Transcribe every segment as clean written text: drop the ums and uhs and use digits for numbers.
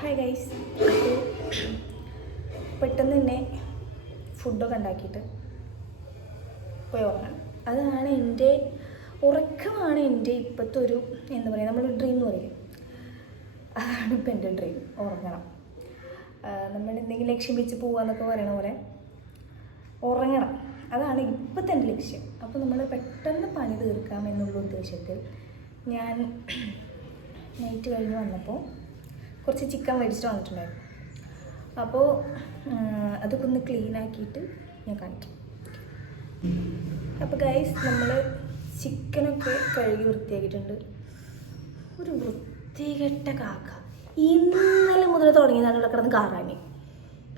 Hi guys. പെട്ടെന്ന് തന്നെ ഫുഡൊക്കെ ഉണ്ടാക്കിയിട്ട് പോയി ഉറങ്ങണം. അതാണ് എൻ്റെ ഉറക്കമാണ് എൻ്റെ ഇപ്പോഴത്തെ ഒരു എന്താ പറയുക, നമ്മൾ ഡ്രീം എന്ന് പറയും. അതാണ് ഇപ്പം എൻ്റെ ഡ്രീം, ഉറങ്ങണം. നമ്മൾ എന്തെങ്കിലും ലക്ഷ്യം വെച്ച് പോകാമെന്നൊക്കെ പറയണ പോലെ ഉറങ്ങണം. അതാണ് ഇപ്പോഴത്തെ എൻ്റെ ലക്ഷ്യം. അപ്പോൾ നമ്മൾ പെട്ടെന്ന് പണി തീർക്കാം എന്നുള്ള ഉദ്ദേശത്തിൽ ഞാൻ നൈറ്റ് കഴിഞ്ഞ് വന്നപ്പോൾ കുറച്ച് ചിക്കൻ മേടിച്ചിട്ട് വന്നിട്ടുണ്ടായിരുന്നു. അപ്പോൾ അതൊക്കെ ഒന്ന് ക്ലീൻ ആക്കിയിട്ട് ഞാൻ കാണിക്കാം. അപ്പോൾ ഗൈസ്, നമ്മൾ ചിക്കനൊക്കെ കഴുകി വൃത്തിയാക്കിയിട്ടുണ്ട്. ഒരു വൃത്തികെട്ട കാക്ക ഇന്നലെ മുതൽ തുടങ്ങിയതാണ് ഇവിടെ കിടന്ന് കാറാൻ.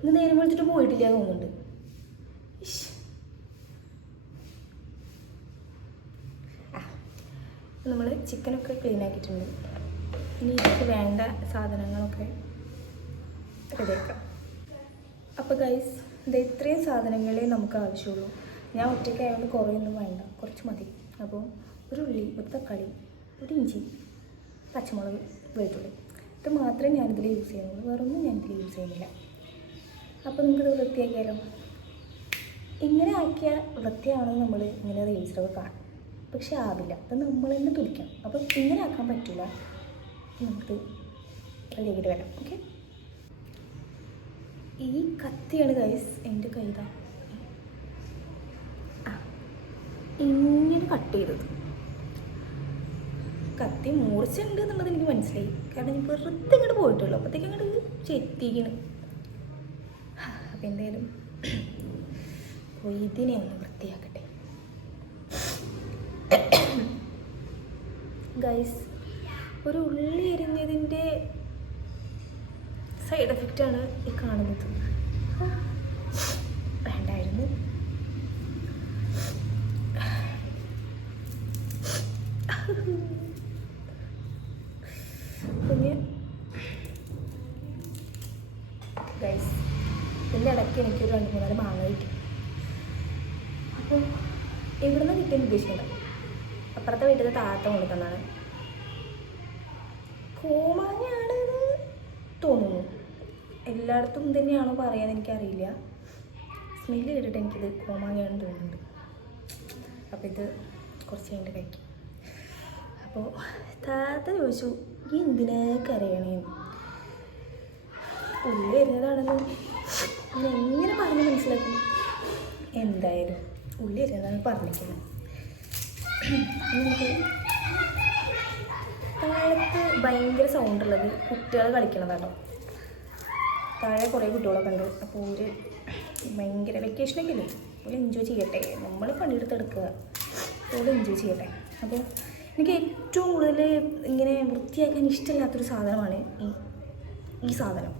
ഇന്ന് നേരം വിളിച്ചിട്ട് പോയിട്ടില്ല തോന്നുന്നുണ്ട്. നമ്മൾ ചിക്കനൊക്കെ ക്ലീൻ ആക്കിയിട്ടുണ്ട്. ഇനി ഇതിലേക്ക് വേണ്ട സാധനങ്ങളൊക്കെ റെഡിയാക്കാം. അപ്പോൾ ഗൈസ്, ഇത് ഇത്രയും സാധനങ്ങളെ നമുക്ക് ആവശ്യമുള്ളൂ. ഞാൻ ഒറ്റയ്ക്കായതുകൊണ്ട് കുറേ ഒന്നും വേണ്ട, കുറച്ച് മതി. അപ്പോൾ ഒരു ഉള്ളി, ഒരു തക്കാളി, ഒരു ഇഞ്ചി, പച്ചമുളക്, വെളുത്തുള്ളി, ഇത് മാത്രമേ ഞാനിതിൽ യൂസ് ചെയ്യുന്നുള്ളൂ. വേറൊന്നും ഞാനിതിൽ യൂസ് ചെയ്യുന്നില്ല. അപ്പോൾ നമുക്കിത് വൃത്തിയാക്കിയാലോ. ഇങ്ങനെ ആക്കിയ വൃത്തിയാണെന്ന് നമ്മൾ ഇങ്ങനെ റീൽസിലൊക്കെ കാണും, പക്ഷെ ആവില്ല. അത് നമ്മൾ തന്നെ തുടിക്കണം. അപ്പം ഇങ്ങനെ ആക്കാൻ പറ്റില്ല. നമുക്ക് റെഡിയാക്കിയിട്ട് വരാം. ഓക്കെ. ഈ കത്തിയാണ് ഗൈസ് എൻ്റെ കൈതാ ഇങ്ങനെ കട്ട് ചെയ്തത്. കത്തി മൂർച്ചയുണ്ട് എന്നുള്ളത് എനിക്ക് മനസ്സിലായി, കാരണം ഞാൻ വെറുതെ ഇങ്ങോട്ട് പോയിട്ടുള്ളൂ. അപ്പോഴത്തേക്ക് അങ്ങോട്ട് ചെത്തിക്കണ്. അപ്പം എന്തായാലും ഇതിനെ ഒന്ന് വൃത്തിയാക്കട്ടെ ഗൈസ്. ഒരു ഉള്ളി എരിഞ്ഞതിൻ്റെ സൈഡ് എഫക്റ്റാണ് ഈ കാണുന്നത്. വേണ്ടായിരുന്നു. പിന്നെ ഗൈസ്, ഇതിൻ്റെ ഇടയ്ക്ക് എനിക്കൊരു 2-3 മാങ്ങ കിട്ടും. അപ്പോൾ എവിടെ നിന്ന് കിട്ടിയെന്ന് ഉദ്ദേശിക്കണ്ട. അപ്പുറത്തെ വീട്ടിൽ താത്ത കൊണ്ട് തന്നാണ്. കോമാങ്ങയാണെന്ന് തോന്നുന്നു. എല്ലായിടത്തും തന്നെയാണോ പറയാൻ എനിക്കറിയില്ല. സ്മെല്ല് കേട്ടിട്ട് എനിക്കിത് കോമാങ്ങയാണെന്ന് തോന്നുന്നുണ്ട്. അപ്പോൾ ഇത് കുറച്ച് കഴിഞ്ഞിട്ട് കഴിക്കും. അപ്പോൾ താത്ത ചോദിച്ചു, ഈ എന്തിനാ കരയണേന്ന്. ഉള്ളി വരുന്നതാണെന്ന് ഞാൻ എങ്ങനെ പറഞ്ഞ് മനസ്സിലാക്കും. എന്തായാലും ഉള്ളി വരുന്നതാണ് പറഞ്ഞിരിക്കുന്നത്. നമുക്ക് താഴത്ത് ഭയങ്കര സൗണ്ടുള്ളത് കുട്ടികൾ കളിക്കണതാട്ടോ. താഴെ കുറേ കുട്ടികളൊക്കെ ഉണ്ട്. അപ്പോൾ ഒരു ഭയങ്കര വെക്കേഷനൊക്കെ ഇല്ലേ, ഒരു എൻജോയ് ചെയ്യട്ടെ. നമ്മൾ പണിയെടുത്തെടുക്കുക, ഒരു എൻജോയ് ചെയ്യട്ടെ. അപ്പോൾ എനിക്ക് ഏറ്റവും കൂടുതൽ ഇങ്ങനെ വൃത്തിയാക്കാൻ ഇഷ്ടമില്ലാത്തൊരു സാധനമാണ് ഈ സാധനം.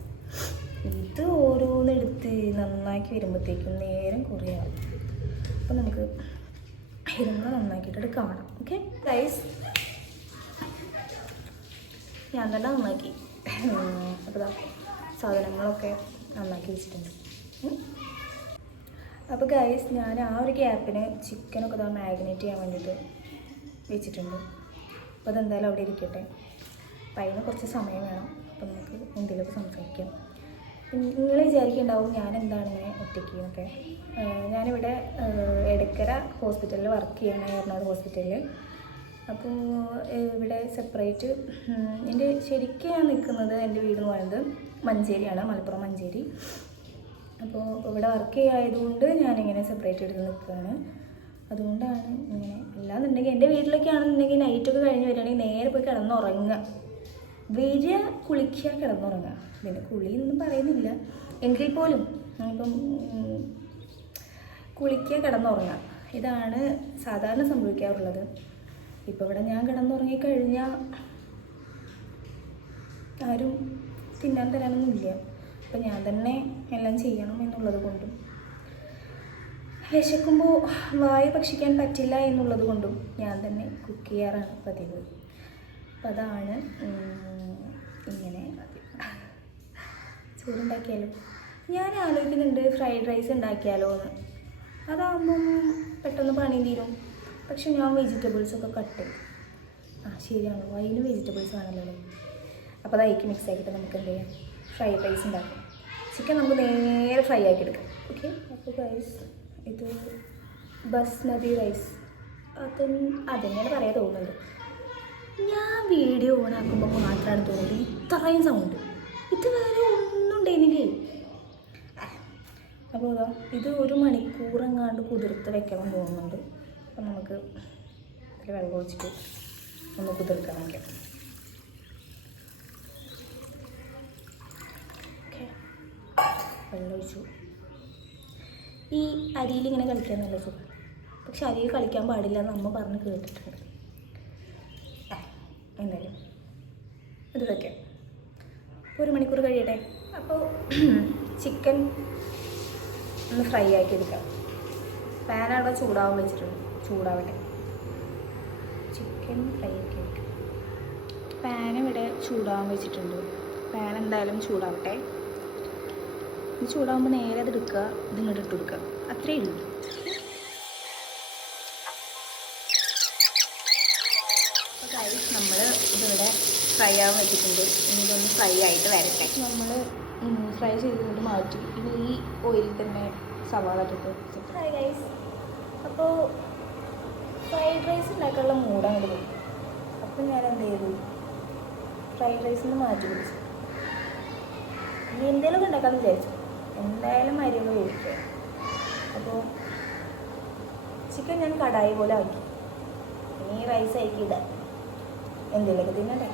ഇത് ഓരോന്നെടുത്ത് നന്നാക്കി വരുമ്പോഴത്തേക്കും നേരം കുറേ ആവും. അപ്പോൾ നമുക്ക് ഇതൊന്ന് നന്നാക്കിയിട്ട് കാണാം. ഓക്കെ ഗൈസ്, ഞാൻ തന്നെ നന്നാക്കി. അപ്പോൾ സാധനങ്ങളൊക്കെ നന്നാക്കി വെച്ചിട്ടുണ്ട്. അപ്പോൾ ഗൈസ്, ഞാൻ ആ ഒരു ഗ്യാപ്പിന് ചിക്കനൊക്കെ മാരിനേറ്റ് ചെയ്യാൻ വേണ്ടിയിട്ട് വെച്ചിട്ടുണ്ട്. അപ്പോൾ അതെന്തായാലും അവിടെ ഇരിക്കട്ടെ. അപ്പം അതിന് കുറച്ച് സമയം വേണം. അപ്പോൾ നമുക്ക് എന്തെങ്കിലുമൊക്കെ സംസാരിക്കാം. നിങ്ങൾ വിചാരിക്കുന്നുണ്ടാവും ഞാൻ എന്താണ് ഇങ്ങനെ ഒറ്റയ്ക്ക് എന്നൊക്കെ. ഞാനിവിടെ എടക്കര ഹോസ്പിറ്റലിൽ വർക്ക് ചെയ്യണം, എറണാകുളം ഹോസ്പിറ്റലിൽ. അപ്പോൾ ഇവിടെ സെപ്പറേറ്റ് എൻ്റെ ശരിക്കും ഞാൻ നിൽക്കുന്നത്, എൻ്റെ വീട് എന്ന് പറയുന്നത് മഞ്ചേരിയാണ്, മലപ്പുറം മഞ്ചേരി. അപ്പോൾ ഇവിടെ വർക്ക് ചെയ്യായതുകൊണ്ട് ഞാനിങ്ങനെ സെപ്പറേറ്റ് എടുത്ത് നിൽക്കുകയാണ്. അതുകൊണ്ടാണ് ഇങ്ങനെ. അല്ലാന്നുണ്ടെങ്കിൽ എൻ്റെ വീട്ടിലൊക്കെ ആണെന്നുണ്ടെങ്കിൽ നൈറ്റൊക്കെ കഴിഞ്ഞ് വരികയാണെങ്കിൽ നേരെ പോയി കിടന്നുറങ്ങുക, വരിക, കുളിക്കുക, കിടന്നുറങ്ങുക. പിന്നെ കുളിയൊന്നും പറയുന്നില്ല എങ്കിൽ പോലും ഇപ്പം കുളിക്കുക, കിടന്നുറങ്ങുക, ഇതാണ് സാധാരണ സംഭവിക്കാറുള്ളത്. ഇപ്പോൾ ഇവിടെ ഞാൻ കിടന്നുറങ്ങിക്കഴിഞ്ഞാൽ ആരും തിന്നാൻ തരാനൊന്നുമില്ല. അപ്പം ഞാൻ തന്നെ എല്ലാം ചെയ്യണം എന്നുള്ളത് കൊണ്ടും, വിശക്കുമ്പോൾ വായ ഭക്ഷിക്കാൻ പറ്റില്ല എന്നുള്ളത് കൊണ്ടും ഞാൻ തന്നെ കുക്ക് ചെയ്യാറാണ് പതിവ്. അപ്പം അതാണ് ഇങ്ങനെ. ചോറുണ്ടാക്കിയാലോ. ഞാൻ ആലോചിക്കുന്നുണ്ട് ഫ്രൈഡ് റൈസ് ഉണ്ടാക്കിയാലോ എന്ന്. അതാകുമ്പം പെട്ടെന്ന് പണി തീരും. പക്ഷെ ഞാൻ വെജിറ്റബിൾസൊക്കെ കട്ട് ചെയ്യും. ശരിയാണല്ലോ, അതിന് വെജിറ്റബിൾസ് ആണല്ലോ. അപ്പോൾ അതായിരിക്കും മിക്സ് ആക്കിയിട്ട് നമുക്ക് എന്ത് ചെയ്യാം, ഫ്രൈഡ് റൈസ് ഉണ്ടാക്കാം. ചിക്കൻ നമുക്ക് നേരെ ഫ്രൈ ആക്കി എടുക്കാം. ഓക്കെ, അപ്പോൾ ഗൈസ് ഇത് ബസ്മതി റൈസ് അതെന്നെയാണ് പറയാൻ തോന്നുന്നുണ്ട്. ഞാൻ വീഡിയോ ഓൺ ആക്കുമ്പോൾ മാത്രമാണ് തോന്നുന്നത് ഇത്രയും സൗണ്ട്, ഇത് വേറെ ഒന്നും ഉണ്ടായിരുന്നില്ലേ. അപ്പോൾ ഇതാ ഇത് 1 മണിക്കൂറെങ്ങാണ്ട് കുതിർത്ത് വെക്കണം തോന്നുന്നുണ്ട്. അപ്പം നമുക്ക് ഇതിൽ വെള്ളം ഒഴിച്ചിട്ട് ഒന്ന് കുതിർക്കണം വയ്ക്കാം. ഓക്കെ, വെള്ളം ഒഴിച്ചു. ഈ അരിയിൽ ഇങ്ങനെ കളിക്കാൻ നല്ല സുഖം, പക്ഷെ അരിയിൽ കളിക്കാൻ പാടില്ല എന്ന് അമ്മ പറഞ്ഞ് കേട്ടിട്ടുണ്ട്. എന്തായാലും ഇത് വയ്ക്കാം. 1 മണിക്കൂർ കഴിയട്ടെ. അപ്പോൾ ചിക്കൻ ഒന്ന് ഫ്രൈ ആക്കി എടുക്കാം. പാൻ അവിടെ ചൂടാവാൻ വെച്ചിട്ടുണ്ട്, ചൂടാവട്ടെ. ചിക്കൻ ഫ്രൈ ആക്കി എടുക്കാം. പാൻ ഇവിടെ ചൂടാവാൻ വെച്ചിട്ടുണ്ട്. പാൻ എന്തായാലും ചൂടാവട്ടെ. ഇത് ചൂടാകുമ്പോൾ നേരെ അത് എടുക്കുക, ഇതിങ്ങോട്ട് ഇട്ട് കൊടുക്കുക, അത്രയേ ഉള്ളൂ. അപ്പോൾ ഗൈസ് നമ്മൾ ഇതിവിടെ ഫ്രൈ ആവാൻ വെച്ചിട്ടുണ്ട്. ഇനി ഇതൊന്ന് ഫ്രൈ ആയിട്ട് വരട്ടെ. നമ്മൾ ഫ്രൈ ചെയ്തുകൊണ്ട് മാറ്റി ഇനി ഈ ഓയിലിൽ തന്നെ സവാള ഇട്ടിട്ട് ഫ്രൈ റൈസ്. അപ്പോൾ ഫ്രൈഡ് റൈസ് ഉണ്ടാക്കാനുള്ള മൂടങ്ങോട്ട് പോയി. അപ്പം ഞാൻ എന്ത് ചെയ്തു, ഫ്രൈഡ് റൈസിൽ നിന്ന് മാറ്റി പിടിച്ചു. ഇനി എന്തെങ്കിലുമൊക്കെ ഉണ്ടാക്കാമെന്ന് വിചാരിച്ചു. എന്തായാലും അരിയൊക്കെ വേവിക്കുക. അപ്പോൾ ചിക്കൻ ഞാൻ കടായി പോലെ ആക്കി. ഇനി റൈസ് ആക്കി ഇടാം, എന്തെങ്കിലുമൊക്കെ തിന്നണ്ടേ.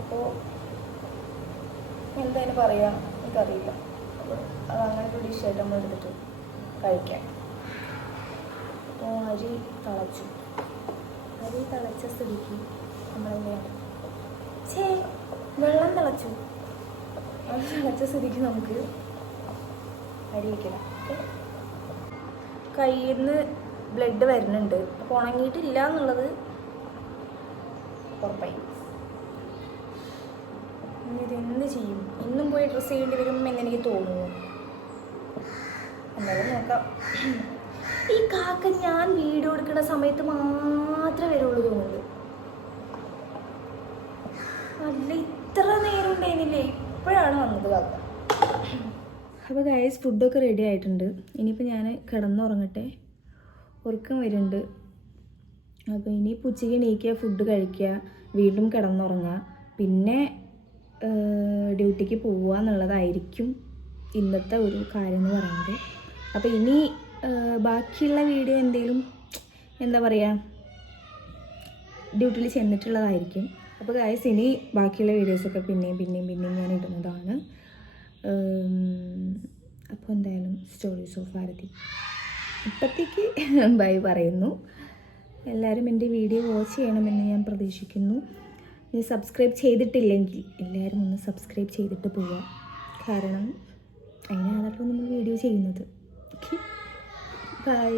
അപ്പോൾ എന്തായാലും പറയാം, എനിക്കറിയില്ല. അപ്പോൾ അതങ്ങനെ ഒരു ഡിഷായിട്ട് നമ്മൾ എടുത്തിട്ട് കഴിക്കാം. അപ്പോൾ അരി തിളച്ച സ്ഥിതിക്ക് നമ്മളെന്താണ് വെള്ളം തിളച്ചു. അത് തിളച്ച സ്ഥിതിക്ക് നമുക്ക് അരി വയ്ക്കണം. കയ്യിൽ നിന്ന് ബ്ലഡ് വരുന്നുണ്ട്. അപ്പോൾ ഉണങ്ങിയിട്ടില്ല എന്നുള്ളത് ഉറപ്പായി. ഇനി ഇതെന്ത് ചെയ്യും, ഇന്നും പോയി ഡ്രസ്സ് ചെയ്യേണ്ടി വരും എന്നെനിക്ക് തോന്നുന്നു. എന്തായാലും നോക്കാം. ഈ കാക്ക ഞാൻ വീഡിയോ എടുക്കുന്ന സമയത്ത് മാത്രമേ വരുള്ളൂ തോന്നുന്നുണ്ട്. അല്ല, ഇത്ര നേരം ഉണ്ടായിരുന്നില്ലേ, ഇപ്പോഴാണ് വന്നത് കാക്ക. അപ്പോൾ ഗൈസ് ഫുഡൊക്കെ റെഡി ആയിട്ടുണ്ട്. ഇനിയിപ്പോൾ ഞാൻ കിടന്നുറങ്ങട്ടെ, ഉറക്കം വരുന്നുണ്ട്. അപ്പോൾ ഇനി ഉച്ചയ്ക്ക് എണീക്കുക, ഫുഡ് കഴിക്കുക, വീണ്ടും കിടന്നുറങ്ങുക, പിന്നെ ഡ്യൂട്ടിക്ക് പോവുക എന്നുള്ളതായിരിക്കും ഇന്നത്തെ ഒരു കാര്യം എന്ന് പറയുന്നത്. അപ്പോൾ ഇനി ബാക്കിയുള്ള വീഡിയോ എന്തെങ്കിലും എന്താ പറയുക, ഡ്യൂട്ടിയിൽ ചെന്നിട്ടുള്ളതായിരിക്കും. അപ്പോൾ ഗൈസ് ഇനി ബാക്കിയുള്ള വീഡിയോസൊക്കെ പിന്നെയും ഞാൻ ഇടുന്നതാണ്. അപ്പോൾ എന്തായാലും സ്റ്റോറീസ് ഓഫ് ഭാരതി ഇപ്പോഴത്തേക്ക് ബൈ പറയുന്നു. എല്ലാവരും എൻ്റെ വീഡിയോ വാച്ച് ചെയ്യണമെന്ന് ഞാൻ പ്രതീക്ഷിക്കുന്നു. ഇനി സബ്സ്ക്രൈബ് ചെയ്തിട്ടില്ലെങ്കിൽ എല്ലാവരും ഒന്ന് സബ്സ്ക്രൈബ് ചെയ്തിട്ട് പോവുക. കാരണം അതിനാണല്ലോ നമ്മൾ വീഡിയോ ചെയ്യുന്നത്. Okay, by.